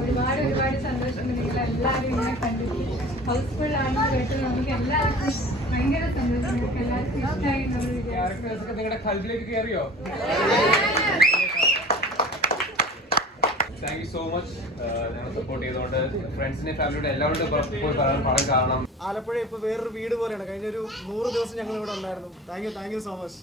ഒരുപാട് സന്തോഷമുണ്ട്. നിങ്ങളെല്ലാവരും ഇങ്ങനെ കണ്ടിട്ട് ഹൗസ്ഫുൾ ആണെന്ന് കേട്ട് നമുക്ക് എല്ലാവർക്കും ഭയങ്കര സന്തോഷം. നിങ്ങൾക്ക് എല്ലാവർക്കും ഇഷ്ടമായി നമ്മൾ വിചാരിച്ചു. നിങ്ങളുടെ കൽബിലേക്ക് കയറിയോ? താങ്ക് യു സോ മച്ച് ഞങ്ങൾ സപ്പോർട്ട് ചെയ്തുകൊണ്ട് ഫ്രണ്ട്സിനെ ഫാമിലിയുടെ എല്ലാവരുടെ പടം കാണണം. ആലപ്പുഴ ഇപ്പൊ വേറൊരു വീട് പോലെയാണ്. കഴിഞ്ഞൊരു 100 ദിവസം ഞങ്ങൾ ഇവിടെ ഉണ്ടായിരുന്നു. Thank you so much.